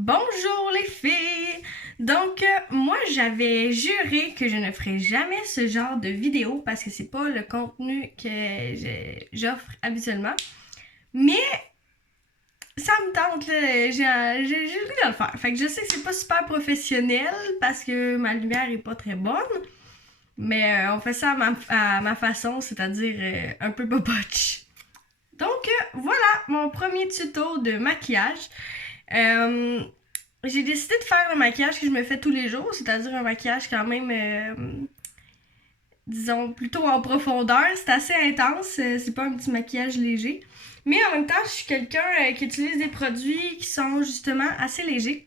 Bonjour les filles! Donc, moi j'avais juré que je ne ferais jamais ce genre de vidéo parce que c'est pas le contenu que j'offre habituellement. Mais ça me tente, là, j'ai le goût de le faire. Fait que je sais que c'est pas super professionnel parce que ma lumière est pas très bonne. Mais on fait ça à ma façon, c'est-à-dire un peu boboche. Donc, voilà mon premier tuto de maquillage. Euh, j'ai décidé de faire le maquillage que je me fais tous les jours, c'est-à-dire un maquillage quand même, disons, plutôt en profondeur. C'est assez intense, c'est pas un petit maquillage léger. Mais en même temps, je suis quelqu'un qui utilise des produits qui sont justement assez légers.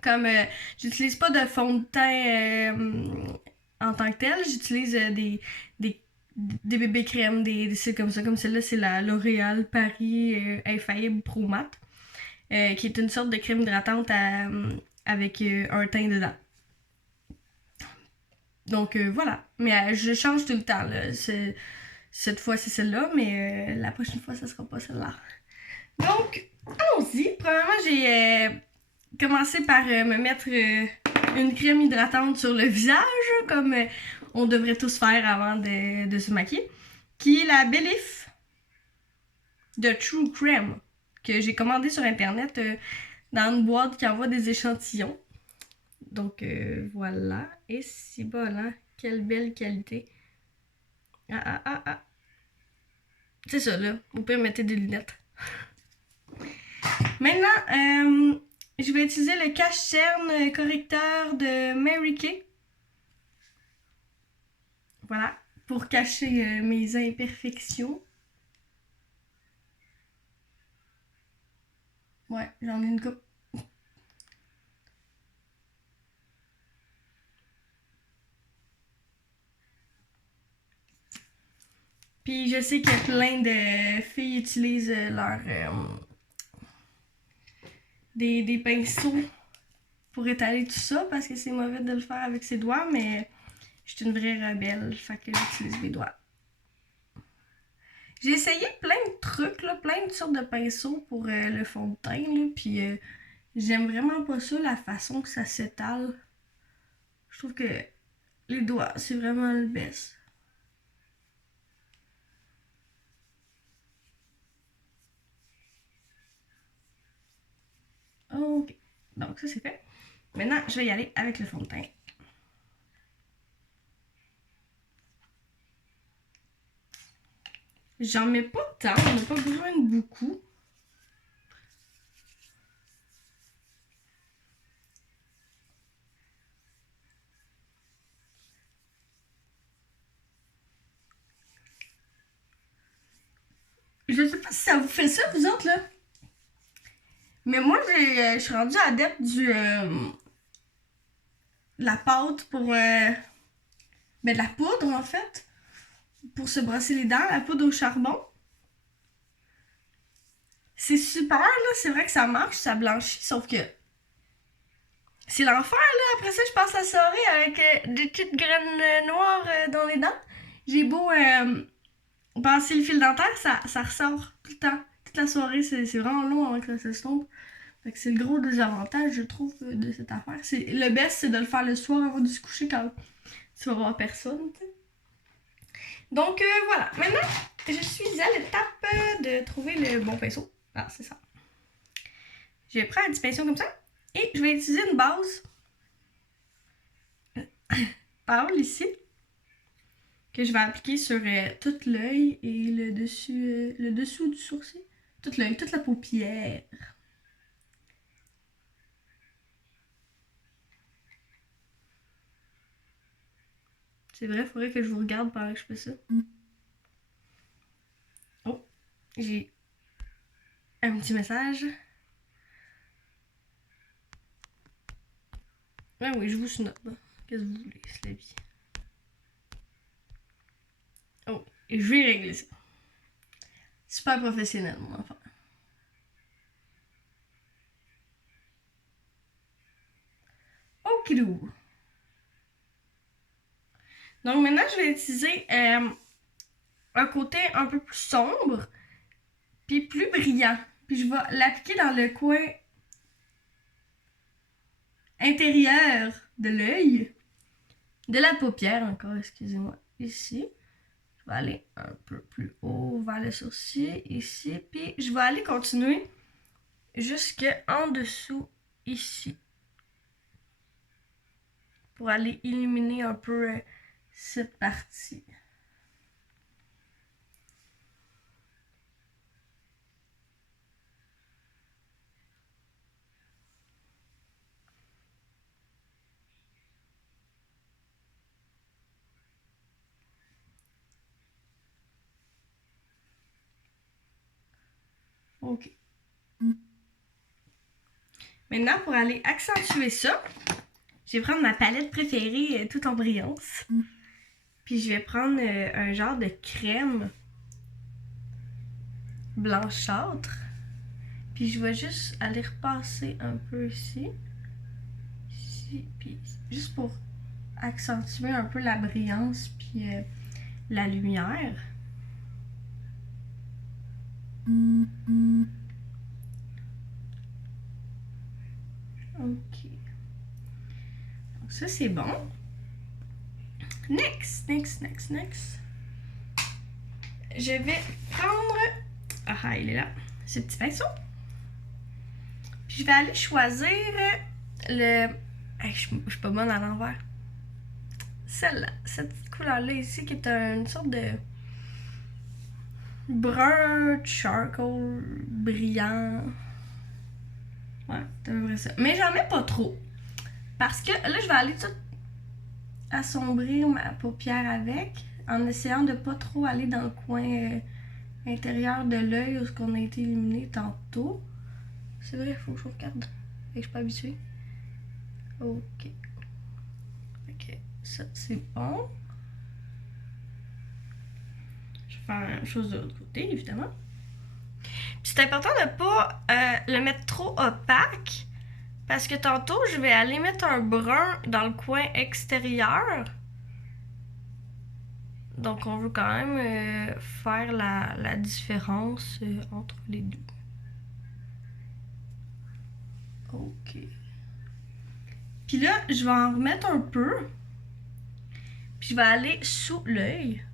Comme j'utilise pas de fond de teint en tant que tel, j'utilise des, des bébés crèmes, des cils comme ça. Comme celle-là, c'est la L'Oréal Paris Infaillible Pro Matte. Qui est une sorte de crème hydratante avec un teint dedans. Donc voilà. Mais je change tout le temps. Là. Cette fois, c'est celle-là, mais la prochaine fois, ça sera pas celle-là. Donc, allons-y. Premièrement, j'ai commencé par me mettre une crème hydratante sur le visage, comme on devrait tous faire avant de se maquiller, qui est la Belif de True Crème, que j'ai commandé sur Internet dans une boîte qui envoie des échantillons. Donc voilà. Et si bon, hein? Quelle belle qualité. Ah ah ah ah. C'est ça là. Vous pouvez mettre des lunettes. Maintenant, je vais utiliser le cache-cerne correcteur de Mary Kay. Voilà. Pour cacher mes imperfections. Ouais, j'en ai une coupe. Puis je sais que plein de filles utilisent leur des pinceaux pour étaler tout ça parce que c'est mauvais de le faire avec ses doigts, mais je suis une vraie rebelle, fait que j'utilise mes doigts. J'ai essayé plein de trucs, là, plein de sortes de pinceaux pour le fond de teint, là, puis j'aime vraiment pas ça, la façon que ça s'étale. Je trouve que les doigts, c'est vraiment le best. Ok, donc ça c'est fait. Maintenant, je vais y aller avec le fond de teint. J'en mets pas tant, on n'a pas besoin de beaucoup. Je sais pas si ça vous fait ça, vous autres, là. Mais moi, je suis rendue adepte de la pâte pour... de la poudre, en fait, pour se brosser les dents, la poudre au charbon. C'est super, là. C'est vrai que ça marche, ça blanchit, sauf que c'est l'enfer, là. Après ça, je passe la soirée avec des petites graines noires dans les dents. J'ai beau passer le fil dentaire, ça ressort tout le temps. Toute la soirée, c'est vraiment long avant que ça s'estompe. Fait que c'est le gros désavantage, je trouve, de cette affaire. Le best, c'est de le faire le soir avant de se coucher quand tu vas voir personne, t'sais. Donc voilà. Maintenant, je suis à l'étape de trouver le bon pinceau. Ah, c'est ça. Je prends un petit pinceau comme ça et je vais utiliser une base pâle ici que je vais appliquer sur tout l'œil et le dessous du sourcil. Tout l'œil, toute la paupière. C'est vrai, il faudrait que je vous regarde pendant que je fais ça. Oh, j'ai un petit message. Ah oui, je vous snob. Qu'est-ce que vous voulez, c'est la vie. Oh, et je vais régler ça. Super professionnel, mon enfant. Okidou. Donc maintenant, je vais utiliser un côté un peu plus sombre, puis plus brillant. Puis je vais l'appliquer dans le coin intérieur de l'œil, de la paupière encore, excusez-moi, ici. Je vais aller un peu plus haut vers le sourcil, ici, puis je vais aller continuer jusqu'en dessous, ici, pour aller illuminer un peu cette partie. Ok. Maintenant, pour aller accentuer ça, je vais prendre ma palette préférée tout en brillance. Puis je vais prendre un genre de crème blanchâtre. Puis je vais juste aller repasser un peu ici. Ici, puis juste pour accentuer un peu la brillance puis la lumière. Ok. Donc ça c'est bon. Next. Je vais prendre... Ah, il est là. Ce petit pinceau. Puis je vais aller choisir le... Hey, je suis pas bonne à l'envers. Celle-là. Cette petite couleur-là ici qui est une sorte de brun charcoal brillant. Ouais, c'est à peu près ça. Mais j'en mets pas trop. Parce que là, je vais aller tout assombrir ma paupière avec, en essayant de pas trop aller dans le coin intérieur de l'œil où on a été illuminé tantôt. C'est vrai, il faut que je regarde. Je suis pas habituée. Ok. Ok, ça c'est bon. Je vais faire la même chose de l'autre côté, évidemment. Puis c'est important de pas le mettre trop opaque. Parce que tantôt, je vais aller mettre un brun dans le coin extérieur. Donc, on veut quand même faire la différence entre les deux. Ok. Puis là, je vais en remettre un peu. Puis je vais aller sous l'œil.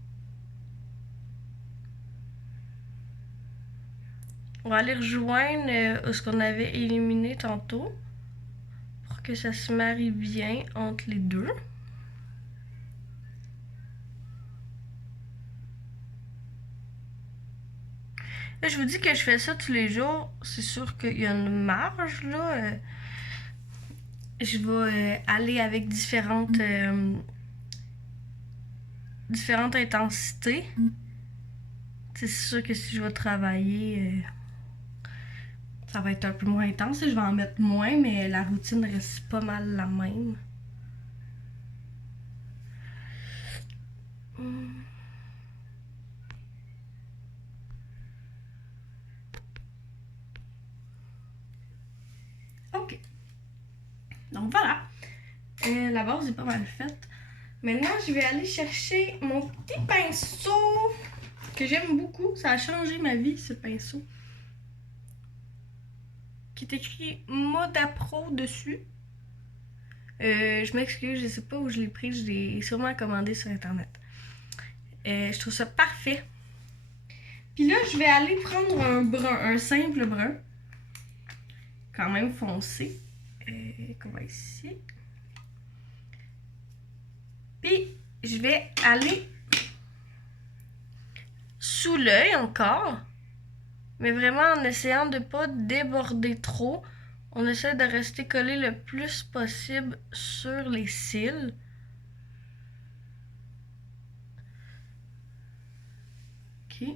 On va aller rejoindre ce qu'on avait éliminé tantôt. Pour que ça se marie bien entre les deux. Là, je vous dis que je fais ça tous les jours. C'est sûr qu'il y a une marge, là. Je vais aller avec différentes intensités. C'est sûr que si je vais travailler, ça va être un peu moins intense. Je vais en mettre moins, mais la routine reste pas mal la même. Ok. Donc voilà. La base est pas mal faite. Maintenant, je vais aller chercher mon petit pinceau que j'aime beaucoup. Ça a changé ma vie, ce pinceau. Qui est écrit Modapro dessus. Je m'excuse, je sais pas où je l'ai pris. Je l'ai sûrement commandé sur Internet. Je trouve ça parfait. Puis là, je vais aller prendre un brun, un simple brun. Quand même foncé. Qu'on va ici. Puis, je vais aller sous l'œil encore. Mais vraiment en essayant de ne pas déborder trop. On essaie de rester collé le plus possible sur les cils. Ok.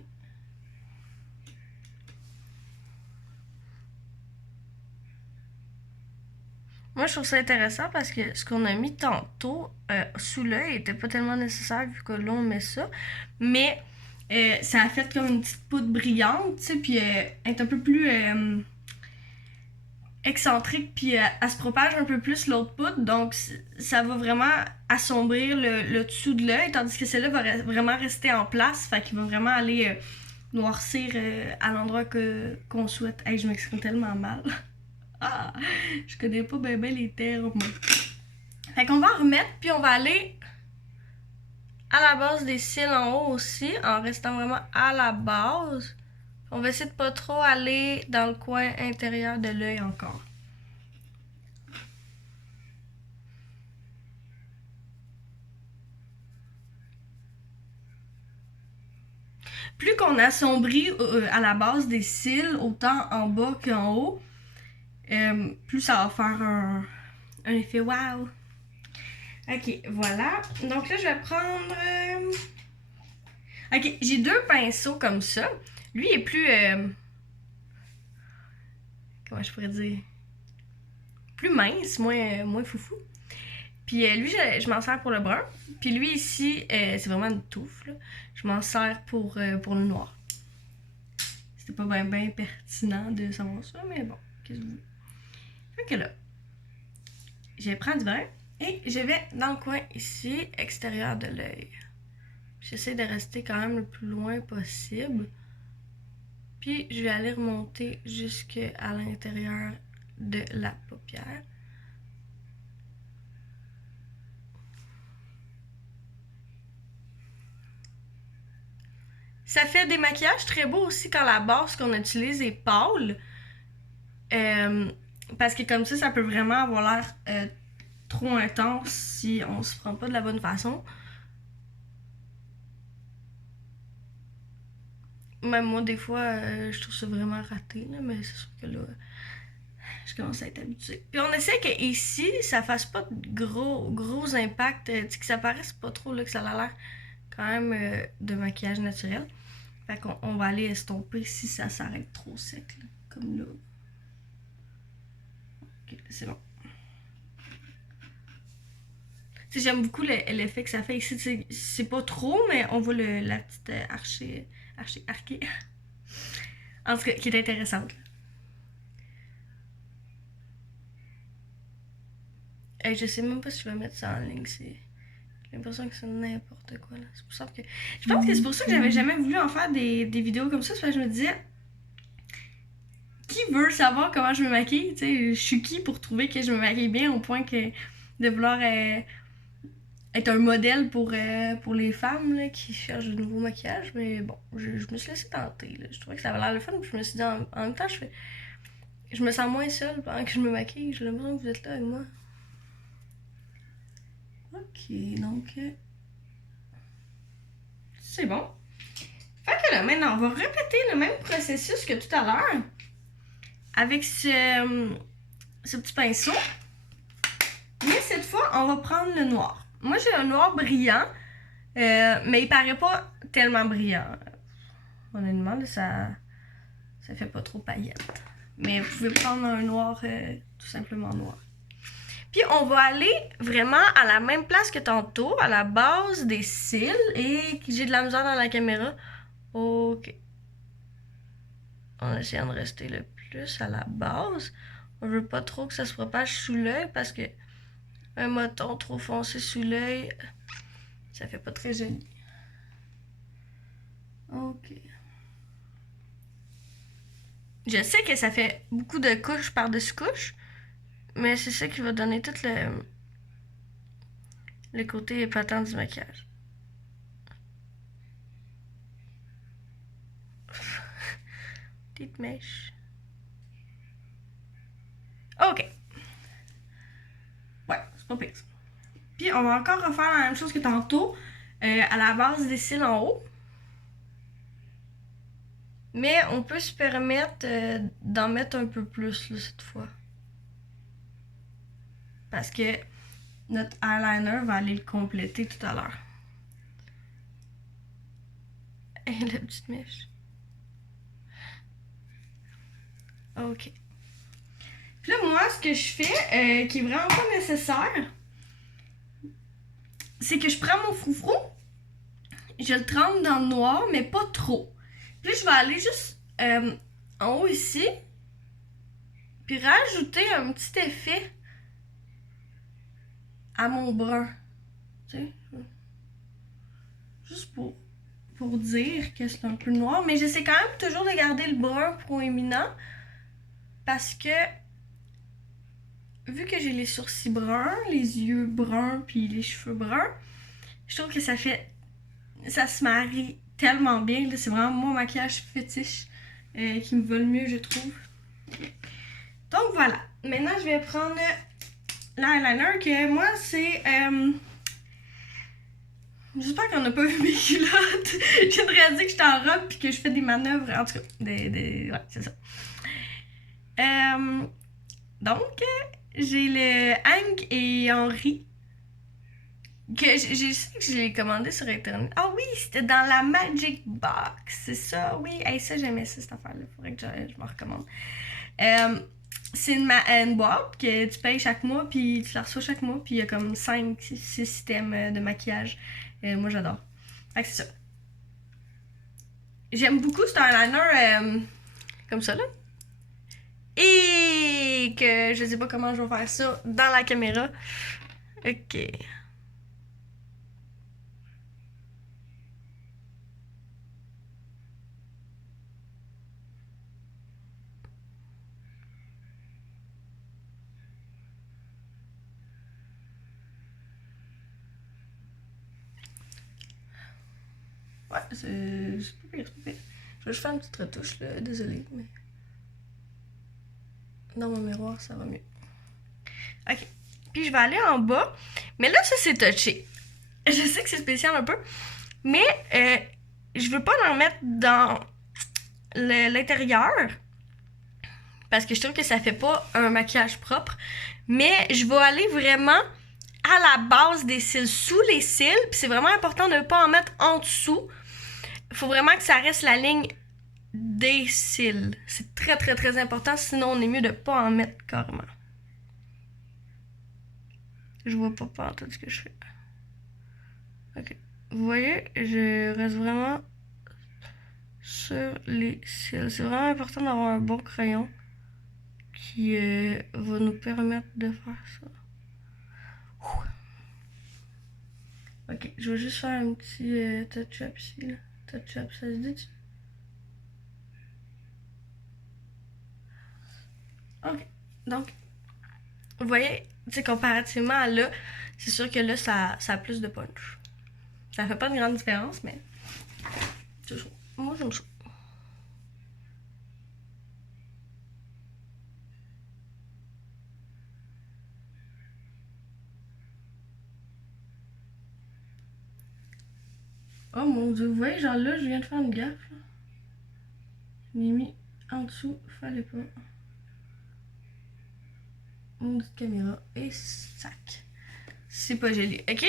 Moi, je trouve ça intéressant parce que ce qu'on a mis tantôt sous l'œil était pas tellement nécessaire vu que là, on met ça. Mais ça a fait comme une petite poudre brillante, tu sais, puis elle est un peu plus excentrique, puis elle se propage un peu plus l'autre poudre. Donc, ça va vraiment assombrir le dessous de l'œil, tandis que celle-là va vraiment rester en place. Fait qu'il va vraiment aller noircir à l'endroit qu'on souhaite. Hey, je m'exprime tellement mal. Je connais pas bien les termes. Fait qu'on va en remettre, puis on va aller à la base des cils en haut aussi, en restant vraiment à la base. On va essayer de pas trop aller dans le coin intérieur de l'œil encore. Plus qu'on assombrit à la base des cils, autant en bas qu'en haut, plus ça va faire un effet wow. Ok, voilà. Donc là, je vais prendre... Ok, j'ai 2 pinceaux comme ça. Lui est plus... comment je pourrais dire? Plus mince, moins foufou. Puis lui, je m'en sers pour le brun. Puis lui ici, c'est vraiment une touffe, là. Je m'en sers pour le noir. C'était pas bien pertinent de savoir ça, mais bon, qu'est-ce que vous voulez. Fait que là, je prends du brun et je vais dans le coin ici, extérieur de l'œil. J'essaie de rester quand même le plus loin possible. Puis je vais aller remonter jusqu'à l'intérieur de la paupière. Ça fait des maquillages très beaux aussi quand la base qu'on utilise est pâle. Parce que comme ça peut vraiment avoir l'air trop intense si on se prend pas de la bonne façon. Même moi, des fois, je trouve ça vraiment raté, là, mais c'est sûr que là, je commence à être habituée. Puis on essaie que ici, ça fasse pas de gros impacts, que ça paraisse pas trop, là, que ça a l'air quand même de maquillage naturel. Fait qu'on va aller estomper si ça s'arrête trop sec, là, comme là. Ok, c'est bon. J'aime beaucoup l'effet que ça fait ici. C'est pas trop, mais on voit la petite archée. En tout cas, qui est intéressante. Je sais même pas si je vais mettre ça en ligne. J'ai l'impression que c'est n'importe quoi. Là. C'est pour ça que... Je pense que c'est pour ça que j'avais jamais voulu en faire des vidéos comme ça. C'est parce que je me disais, qui veut savoir comment je me maquille? T'sais, je suis qui pour trouver que je me maquille bien au point que de vouloir être un modèle pour les femmes là, qui cherchent de nouveaux maquillages. Mais bon, je me suis laissée tenter. Là. Je trouvais que ça avait l'air le fun. Puis je me suis dit, en même temps, je me sens moins seule pendant que je me maquille. J'ai l'impression que vous êtes là avec moi. Ok, donc... c'est bon. Fait que là, maintenant, on va répéter le même processus que tout à l'heure. Avec ce petit pinceau. Mais cette fois, on va prendre le noir. Moi, j'ai un noir brillant. Mais il paraît pas tellement brillant. Honnêtement, là, ça fait pas trop paillette. Mais vous pouvez prendre un noir tout simplement noir. Puis on va aller vraiment à la même place que tantôt, à la base des cils. Et j'ai de la misère dans la caméra. Ok. En essayant de rester le plus à la base. On veut pas trop que ça se propage sous l'œil parce que un moton trop foncé sous l'œil, ça fait pas très joli. Ok. Je sais que ça fait beaucoup de couches par-dessus couches, mais c'est ça qui va donner tout le côté épatant du maquillage. Petite mèche. Ok. Ouais, c'est pas pire. Puis on va encore refaire la même chose que tantôt, à la base des cils en haut. Mais on peut se permettre d'en mettre un peu plus là, cette fois. Parce que notre eyeliner va aller le compléter tout à l'heure. Et la petite mèche. Ok. Puis là, moi, ce que je fais, qui est vraiment pas nécessaire, c'est que je prends mon froufrou, je le trempe dans le noir, mais pas trop. Puis là, je vais aller juste en haut ici, puis rajouter un petit effet à mon brun. Tu sais, juste pour dire que c'est un peu noir. Mais j'essaie quand même toujours de garder le brun proéminent parce que vu que j'ai les sourcils bruns, les yeux bruns, puis les cheveux bruns, je trouve que ça se marie tellement bien. Là, c'est vraiment mon maquillage fétiche qui me va le mieux, je trouve. Donc voilà. Maintenant, je vais prendre l'eyeliner que moi, c'est... J'espère qu'on n'a pas vu mes culottes. Je viens de réaliser que j'étais en robe puis que je fais des manœuvres. En tout cas, ouais, c'est ça. Donc, j'ai le Hank et Henri. Que je sais que je l'ai commandé sur Internet. Ah oui, c'était dans la Magic Box. C'est ça, oui. Hey, ça, j'aimais ça, cette affaire-là. Faudrait que je me recommande. C'est une boîte que tu payes chaque mois, puis tu la reçois chaque mois, puis il y a comme 5-6 systèmes de maquillage. Moi, j'adore. Fait que c'est ça. J'aime beaucoup cet eyeliner comme ça, là. Et que je sais pas comment je vais faire ça dans la caméra. Ok. Ouais, c'est pas pire, c'est pas pire. Je vais juste faire une petite retouche, là. Désolée, mais... Dans mon miroir, ça va mieux. Ok. Puis je vais aller en bas. Mais là, ça, c'est touché. Je sais que c'est spécial un peu. Mais je veux pas en mettre dans l'intérieur. Parce que je trouve que ça fait pas un maquillage propre. Mais je vais aller vraiment à la base des cils, sous les cils. Puis c'est vraiment important de ne pas en mettre en dessous. Il faut vraiment que ça reste la ligne des cils. C'est très, très, très important. Sinon, on est mieux de ne pas en mettre carrément. Je vois pas tout ce que je fais. Ok. Vous voyez, je reste vraiment sur les cils. C'est vraiment important d'avoir un bon crayon qui va nous permettre de faire ça. Ok, je vais juste faire un petit touch-up ici. Là. Touch-up, ça se dit? Ok, donc, vous voyez, comparativement à là, c'est sûr que là, ça a plus de punch. Ça fait pas de grande différence, mais c'est ça. Moi, j'aime ça. Oh mon dieu, vous voyez, genre là, je viens de faire une gaffe. Je l'ai mis en dessous, fallait pas. Mon petite caméra et sac. C'est pas joli, ok?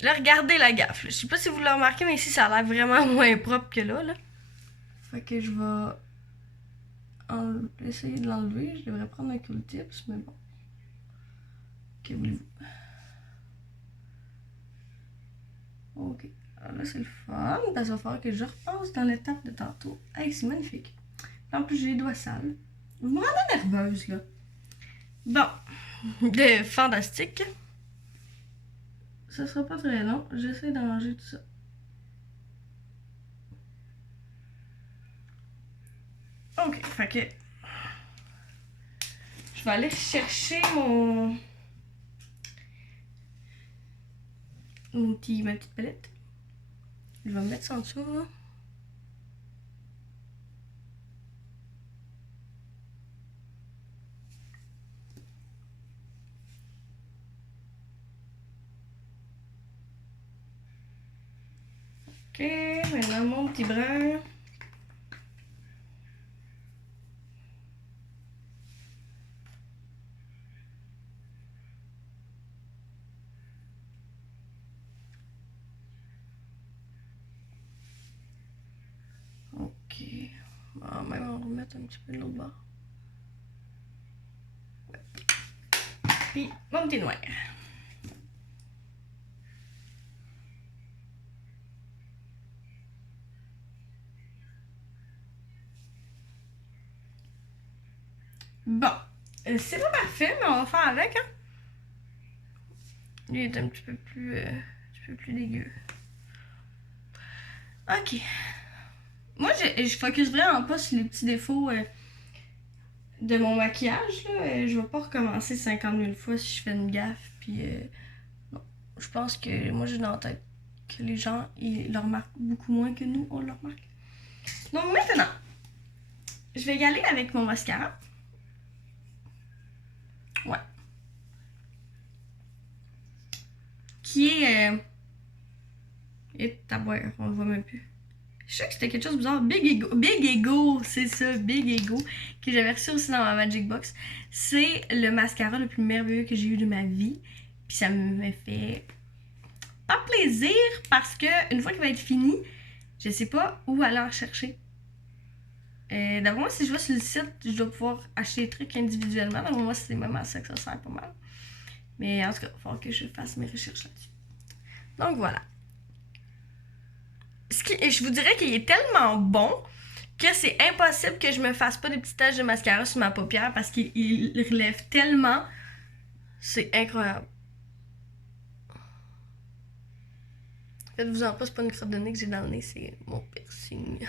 Là, regardez la gaffe. Là. Je sais pas si vous l'avez remarqué, mais ici, ça a l'air vraiment moins propre que là. Fait que je vais essayer de l'enlever. Je devrais prendre un cool tips, mais bon. Que voulez-vous? Ok. Alors là, c'est le fun. Parce qu'il va falloir que je repasse dans l'étape de tantôt. Hey, c'est magnifique. En plus, j'ai les doigts sales. Vous me rendez nerveuse, là. Bon. De fantastique. Ça sera pas très long. J'essaie d'arranger tout ça. Ok, fait que je vais aller chercher ma petite palette. Je vais me mettre ça en dessous, là. Ok, maintenant mon petit brin. Ok. Bon, même on va remettre un petit peu de l'autre bord. Ouais. Puis mon petit noir. Bon. C'est pas parfait, mais on va faire avec, hein. Lui est un petit peu plus dégueu. Ok. Moi, je focus vraiment pas sur les petits défauts de mon maquillage, là, je vais pas recommencer 50 000 fois si je fais une gaffe. Puis, non. Je pense que moi, j'ai dans la tête que les gens, ils le remarquent beaucoup moins que nous, on le remarque. Donc maintenant, je vais y aller avec mon mascara. Ouais. Qui est... Et tabouère, on le voit même plus. Je sais que c'était quelque chose de bizarre. Big Ego, c'est ça, Big Ego, que j'avais reçu aussi dans ma Magic Box. C'est le mascara le plus merveilleux que j'ai eu de ma vie. Puis ça me fait pas plaisir parce que une fois qu'il va être fini, je sais pas où aller en chercher. D'abord, moi, si je vais sur le site, je dois pouvoir acheter les trucs individuellement. Donc, moi, c'est même à ça que ça sert pas mal. Mais en tout cas, il va falloir que je fasse mes recherches là-dessus. Donc, voilà. Je vous dirais qu'il est tellement bon que c'est impossible que je me fasse pas des petites taches de mascara sur ma paupière parce qu'il relève tellement. C'est incroyable. Faites-vous en pas, c'est pas une crotte de nez que j'ai dans le nez, c'est mon piercing.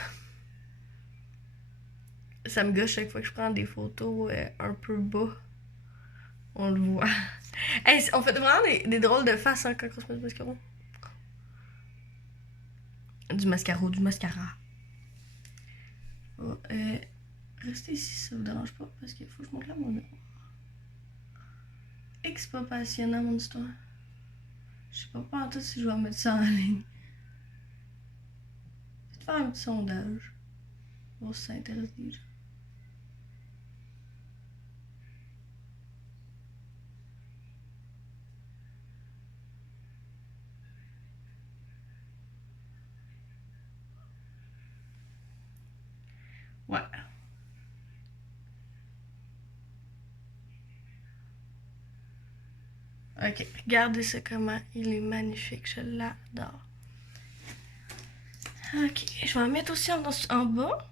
Ça me gâche chaque fois que je prends des photos un peu bas. On le voit. Hey, on fait vraiment des drôles de faces hein, quand on se met du mascara. Du mascara. Oh, restez ici si ça vous dérange pas parce qu'il faut que je montre là mon nom. C'est pas passionnant mon histoire. Je sais pas en tout si je vais mettre ça en ligne. Je vais te faire un petit sondage. Voir si ça intéresse les gens. Ouais. Ok, regardez ça comment il est magnifique, je l'adore. Ok, je vais en mettre aussi en bas.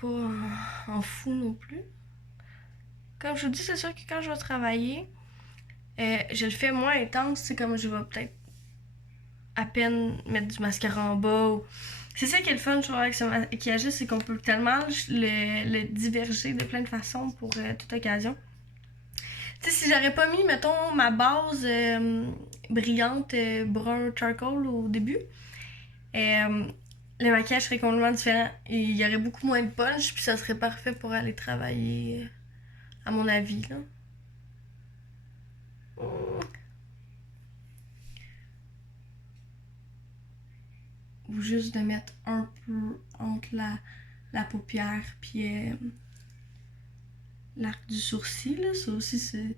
Pas en fou non plus. Comme je vous dis, c'est sûr que quand je vais travailler, je le fais moins intense. C'est comme je vais peut-être à peine mettre du mascara en bas. C'est ça qui est le fun, je trouve, avec ce maquillage, c'est qu'on peut tellement le diverger de plein de façons pour toute occasion. Tu sais, si j'aurais pas mis, mettons, ma base brillante brun charcoal au début, le maquillage serait complètement différent. Et il y aurait beaucoup moins de punch, puis ça serait parfait pour aller travailler, à mon avis, là. Ou juste de mettre un peu entre la paupière puis l'arc du sourcil, là. Ça aussi, c'est...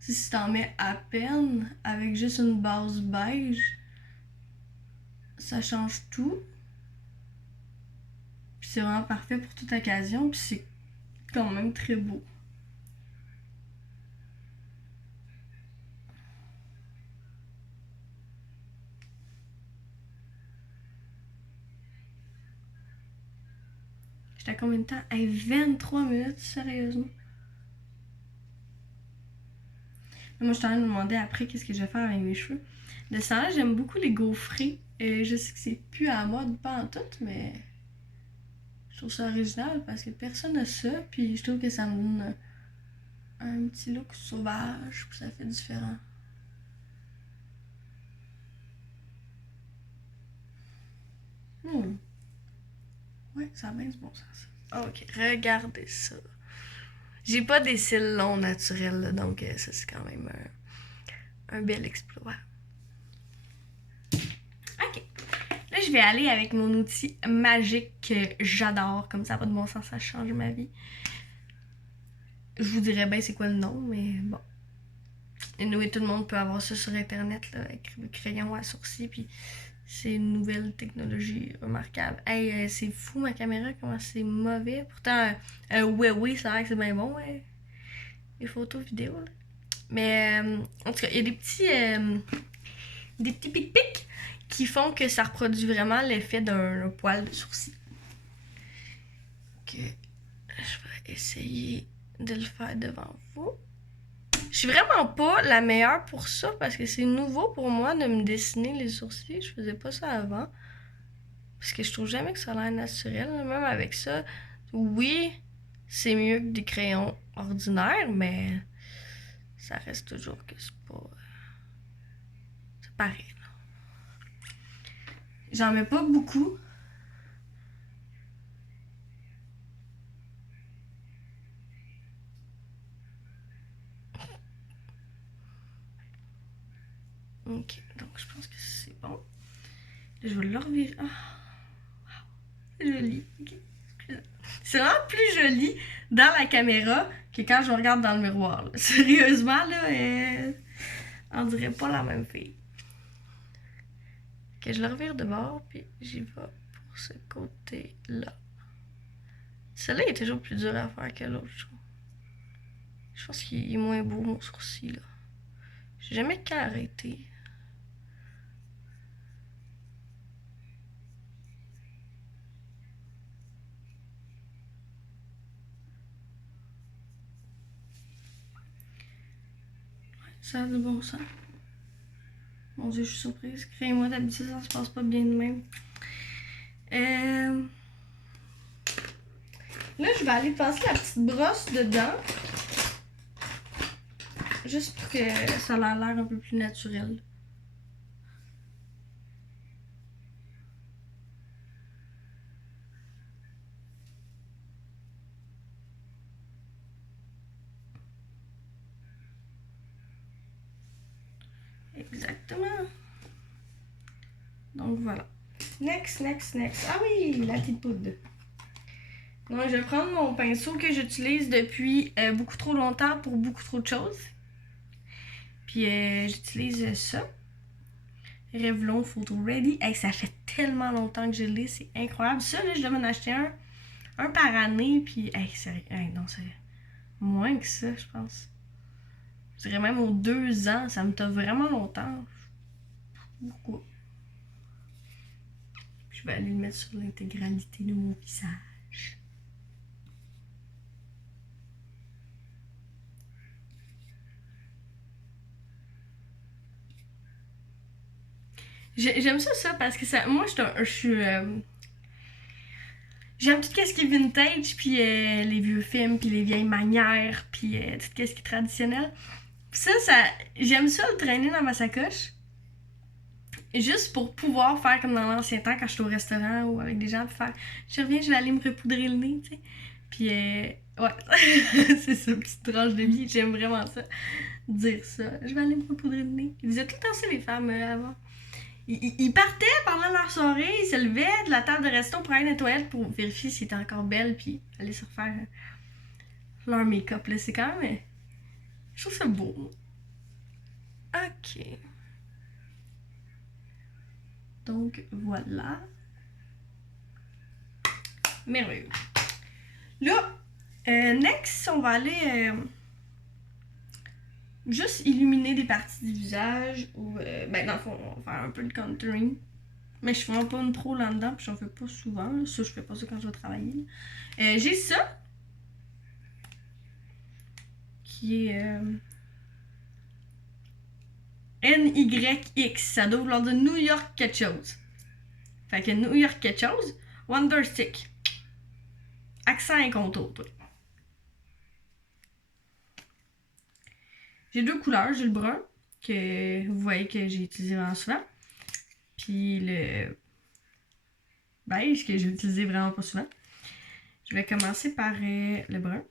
Si t'en mets à peine avec juste une base beige, ça change tout. Puis c'est vraiment parfait pour toute occasion, puis c'est quand même très beau. J'étais à combien de temps? Hey, 23 minutes, sérieusement. Moi, je suis en train de me demander après qu'est-ce que je vais faire avec mes cheveux. De ce temps-là, j'aime beaucoup les gaufrés. Je sais que c'est plus à la mode, pas en tout, mais je trouve ça original parce que personne n'a ça. Puis je trouve que ça me donne un petit look sauvage, puis ça fait différent. Ouais, ça a bien du bon sens. Ok, regardez ça. J'ai pas des cils longs naturels, là, donc ça c'est quand même un bel exploit. Ok. Là, je vais aller avec mon outil magique que j'adore. Comme ça, pas de bon sens, ça change ma vie. Je vous dirais bien c'est quoi le nom, mais bon. Et nous, tout le monde peut avoir ça sur Internet, là, avec le crayon à sourcil, puis c'est une nouvelle technologie remarquable. Hey, c'est fou ma caméra, comment c'est mauvais. Pourtant, oui, ça a l'air que c'est bien bon, ouais. Les photos, vidéos, là. Mais, en tout cas, il y a des petits pics-pics qui font que ça reproduit vraiment l'effet d'un poil de sourcil. Ok, je vais essayer de le faire devant vous. Je suis vraiment pas la meilleure pour ça parce que c'est nouveau pour moi de me dessiner les sourcils. Je faisais pas ça avant. Parce que je trouve jamais que ça a l'air naturel. Même avec ça, oui, c'est mieux que des crayons ordinaires, mais ça reste toujours que c'est pas... C'est pareil, là. J'en mets pas beaucoup. Ok, donc je pense que c'est bon. Là, je vais le revirer. Ah, c'est joli. Okay. C'est vraiment plus joli dans la caméra que quand je regarde dans le miroir. Là. Sérieusement, là, on dirait pas la même fille. Ok, je le revire de bord, puis j'y vais pour ce côté-là. Celui-là est toujours plus dur à faire que l'autre, je trouve. Je pense qu'il est moins beau, mon sourcil, là. J'ai jamais qu'à arrêter. Ça a du bon sens. Mon Dieu, je suis surprise. Créez-moi d'habitude, ça se passe pas bien de même. Là, je vais aller passer la petite brosse dedans. Juste pour que ça ait l'air un peu plus naturel. Exactement. Donc voilà. Next. Ah oui, la petite poudre. Donc je vais prendre mon pinceau que j'utilise depuis beaucoup trop longtemps pour beaucoup trop de choses. Puis j'utilise ça. Revlon Photo Ready. Hey, ça fait tellement longtemps que je l'ai, c'est incroyable. Ça, là, je devais en acheter un par année. Puis, hey, sérieux, hey, non, c'est moins que ça, je pense. Je dirais même aux 2 ans, ça me t'a vraiment longtemps. Pourquoi? Je vais aller le mettre sur l'intégralité de mon visage. J'aime ça parce que ça, moi, je suis. J'aime tout ce qui est vintage, puis les vieux films, puis les vieilles manières, puis tout ce qui est traditionnel. Puis ça, j'aime ça le traîner dans ma sacoche. Juste pour pouvoir faire comme dans l'ancien temps quand j'étais au restaurant ou avec des gens, puis faire je reviens, je vais aller me repoudrer le nez, tu sais. Puis, ouais, c'est ça, petite tranche de vie. J'aime vraiment ça, dire ça. Je vais aller me repoudrer le nez. Ils disaient tout le temps ça, les femmes, avant. Ils partaient pendant leur soirée, ils se levaient de la table de resto pour aller nettoyer pour vérifier s'ils étaient encore belles, puis aller se refaire leur make-up. Là, c'est quand même. Je trouve ça beau. Ok. Donc, voilà. Merveilleux. Là, next, on va aller juste illuminer des parties du visage ou, ben, dans le fond, on va faire un peu de contouring. Mais je fais vraiment pas une pro là-dedans, puis j'en fais pas souvent. Là. Ça, je fais pas ça quand je vais travailler. J'ai ça, qui est NYX. Ça doit vouloir dire New York quelque chose. Fait que New York quelque chose. Wonder Stick. Accent et contour, toi. J'ai 2 couleurs. J'ai le brun, que vous voyez que j'ai utilisé vraiment souvent. Puis le beige, que j'ai utilisé vraiment pas souvent. Je vais commencer par le brun.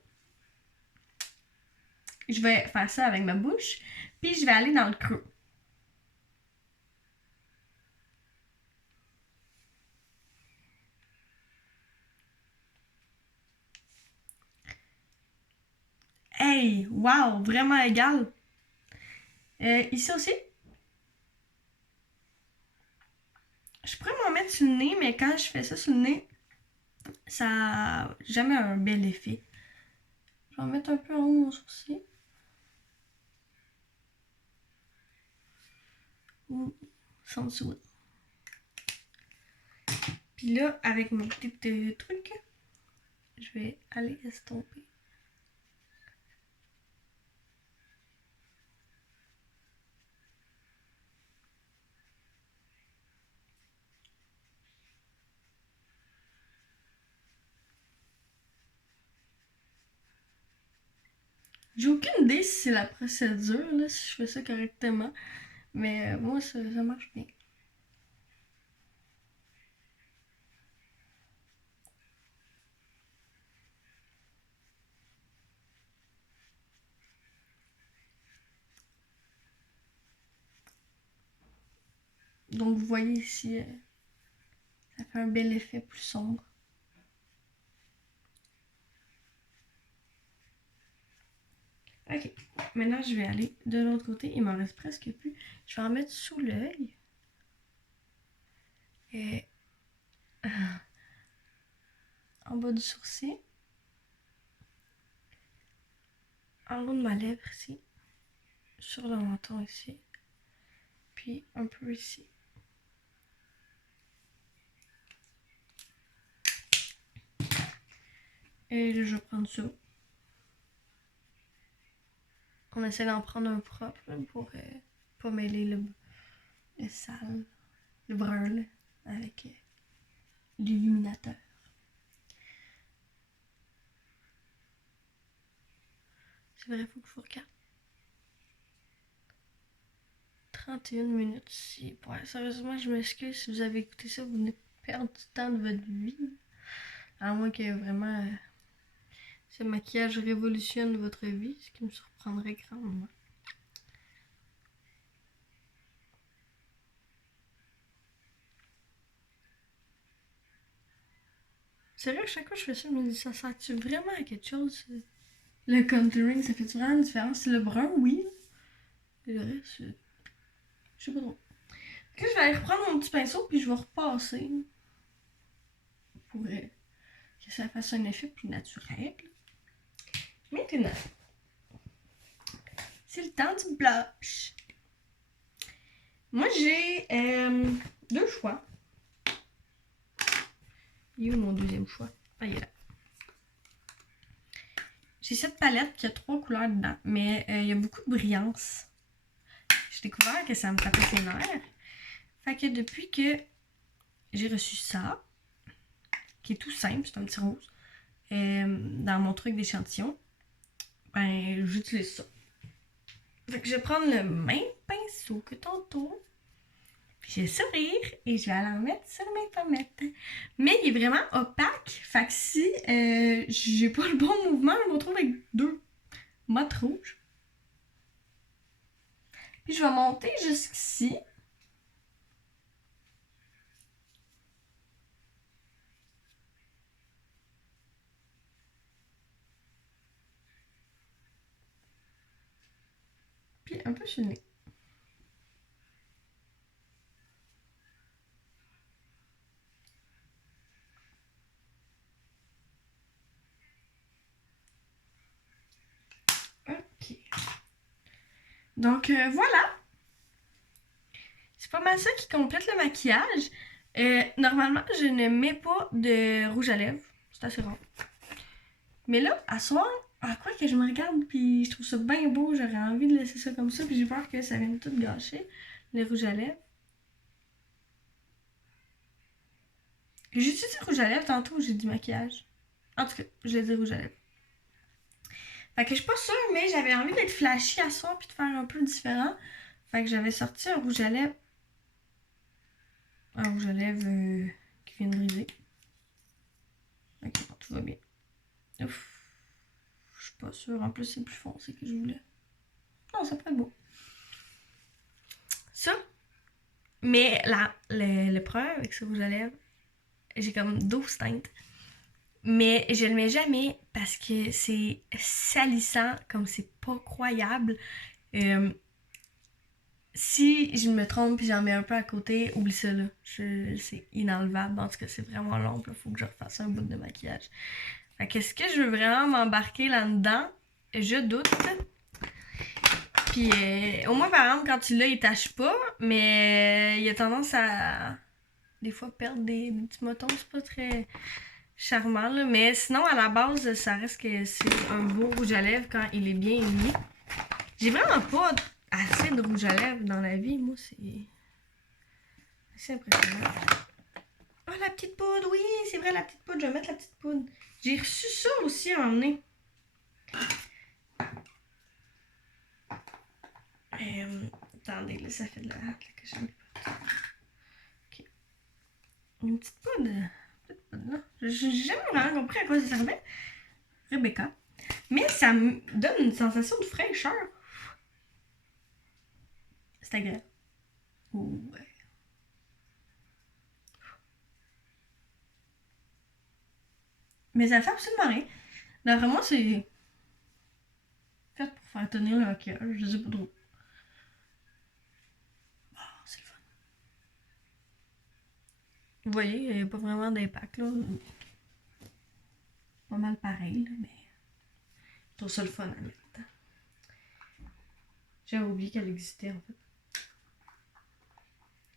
Je vais faire ça avec ma bouche. Puis je vais aller dans le creux. Hey! Wow! Vraiment égal! Ici aussi. Je pourrais m'en mettre sur le nez, mais quand je fais ça sur le nez, ça n'a jamais un bel effet. Je vais en mettre un peu en haut de mon sourcil. Ou sans dessous. Puis là, avec mon petit truc, je vais aller estomper. J'ai aucune idée si c'est la procédure, là, si je fais ça correctement. Mais moi, ça marche bien. Donc, vous voyez ici, ça fait un bel effet plus sombre. Ok, maintenant je vais aller de l'autre côté. Il m'en reste presque plus. Je vais en mettre sous l'œil. Et en bas du sourcil. En haut de ma lèvre ici. Sur le menton ici. Puis un peu ici. Et là, je vais prendre ça. On essaie d'en prendre un propre pour pas mêler le sale, le brun là, avec l'illuminateur. C'est vrai, faut que je vous regarde. 31 minutes ici. Ouais, sérieusement, je m'excuse si vous avez écouté ça, vous venez de perdre du temps de votre vie. À moins que vraiment ce maquillage révolutionne votre vie, ce qui me surprendrait grandement. C'est vrai que chaque fois que je fais ça, je me dis, ça sert-tu vraiment à quelque chose? Le contouring, ça fait vraiment une différence? Le brun, oui. Et le reste, je sais pas trop. Ok, je vais aller reprendre mon petit pinceau, puis je vais repasser. Pour que ça fasse un effet plus naturel. Maintenant, c'est le temps du blush. Moi, j'ai deux choix. Il est où mon deuxième choix? Ah, il est là. J'ai cette palette qui a 3 couleurs dedans, mais il y a beaucoup de brillance. J'ai découvert que ça me tapait ses nerfs. Fait que depuis que j'ai reçu ça, qui est tout simple, c'est un petit rose, dans mon truc d'échantillon, ben j'utilise ça. Fait que je vais prendre le même pinceau que tantôt. Puis je vais sourire et je vais aller en mettre sur mes pommettes. Mais il est vraiment opaque. Fait que si j'ai pas le bon mouvement, je me retrouve avec 2 mottes rouges. Puis je vais monter jusqu'ici. Puis un peu sur le nez. Ok. Donc voilà. C'est pas mal ça qui complète le maquillage. Normalement, je ne mets pas de rouge à lèvres. C'est assez rare. Mais là, à soir, à quoi que je me regarde puis je trouve ça bien beau, j'aurais envie de laisser ça comme ça, puis j'ai peur que ça vienne tout gâcher, le rouge à lèvres. J'ai dit rouge à lèvres tantôt, j'ai dit maquillage. En tout cas, je l'ai dit rouge à lèvres. Fait que je suis pas sûre, mais j'avais envie d'être flashy à soir puis de faire un peu différent. Fait que j'avais sorti un rouge à lèvres. Un rouge à lèvres qui vient de briser. Ok, bon, tout va bien. Ouf. Je suis pas sûre. En plus, c'est plus foncé que je voulais. Non, ça peut être beau. Ça. Mais là, le problème avec ce rouge à lèvres, j'ai comme 12 teintes. Mais je le mets jamais parce que c'est salissant, comme c'est pas croyable. Si je me trompe et j'en mets un peu à côté, oublie ça là. C'est inenlevable. En tout cas, c'est vraiment long. Il faut que je refasse un bout de maquillage. Fait que est-ce que je veux vraiment m'embarquer là-dedans? Je doute. Puis au moins, par exemple, quand tu l'as, il tâche pas. Mais il a tendance à des fois perdre des petits motons. C'est pas très charmant là. Mais sinon, à la base, ça reste que c'est un beau rouge à lèvres quand il est bien mis. J'ai vraiment pas assez de rouge à lèvres dans la vie. Moi, c'est impressionnant. Oh, la petite poudre, oui, c'est vrai, la petite poudre. Je vais mettre la petite poudre. J'ai reçu ça aussi à emmener. Attendez, là, ça fait de la hâte que j'en ai pas. Ok. Une petite poudre. Là. J'ai jamais vraiment compris à quoi ça servait. Rebecca. Mais ça me donne une sensation de fraîcheur. C'est agréable. Ouais. Mais ça fait absolument rien. D'après moi, c'est fait pour faire tenir le maquillage. Je sais pas trop. Oh, c'est le fun. Vous voyez, il n'y a pas vraiment d'impact là. Pas mal pareil, là, mais je trouve ça le fun à mettre. J'avais oublié qu'elle existait en fait.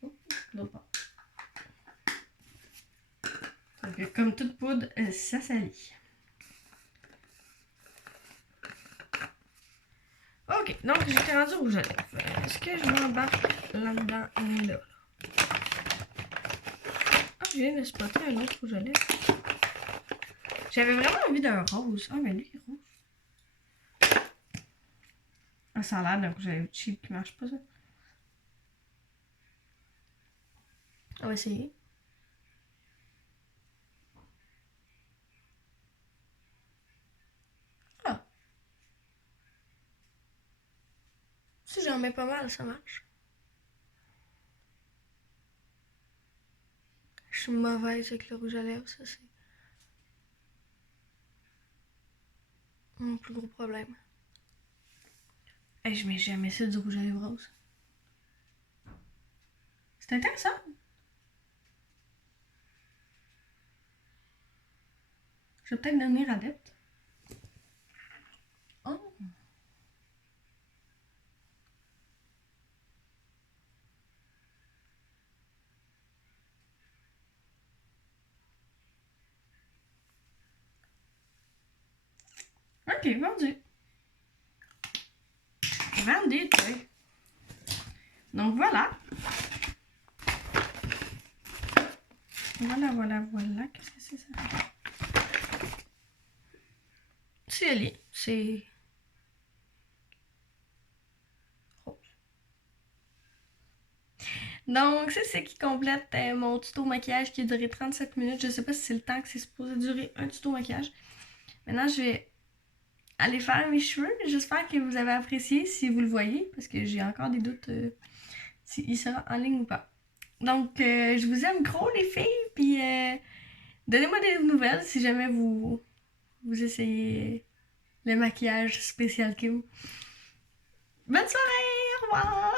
Oh, l'autre part. Donc, comme toute poudre, ça salit. Ok, donc j'étais rendu au rouge à lèvres. Est-ce que je m'embarque là-dedans? On est là. Ah, je viens de spotter un autre rouge à lèvres. J'avais vraiment envie d'un rose. Ah, mais lui, il est rouge. Ah, ça a l'air d'un rouge à lèvres cheap qui marche pas, ça. On va essayer. Ah. Si j'en mets pas mal, ça marche. Je suis mauvaise avec le rouge à lèvres, ça c'est mon plus gros problème. Hey, je mets jamais ça du rouge à lèvres rose. C'est intéressant. Je vais peut-être devenir adepte. Oh. Ok, vendu. Vendu, toi. Donc voilà. Voilà. Qu'est-ce que c'est ça? C'est Ali. C'est rose. Donc, c'est ce qui complète mon tuto maquillage qui a duré 37 minutes. Je sais pas si c'est le temps que c'est supposé durer un tuto maquillage. Maintenant, je vais aller faire mes cheveux. J'espère que vous avez apprécié si vous le voyez, parce que j'ai encore des doutes s'il sera en ligne ou pas. Donc, je vous aime gros les filles, puis donnez-moi des nouvelles si jamais vous essayez le maquillage spécial Kim. Bonne soirée, au revoir!